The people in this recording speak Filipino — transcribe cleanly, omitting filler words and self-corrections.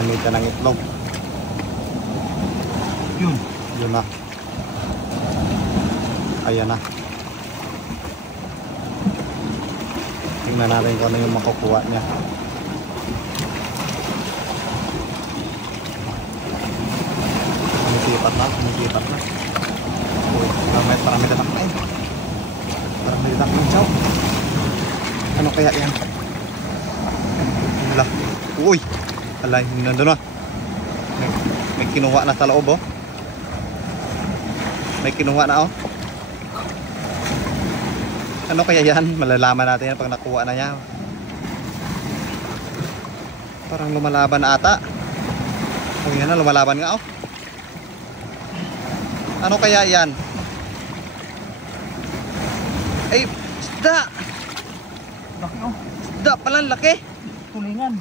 Ginamitan ng itlog. Yun na. Ayan na. Tingnan natin kung ano yung makukuha niya. Sumisipat na. Uy, parang may danak na eh. Parang may danak ng chow. Ano kaya yan? Wala. Uy! Alay, nandun na. May kinuha na sa loob oh. May kinuha na oh. Ano kaya yan? Malalaman natin yan pag nakuha na niya. Parang lumalaban na ata. Oh yan na, lumalaban nga oh. Ano kaya yan? Ay, isda! Laki oh. Isda pala, laki. Tulingan.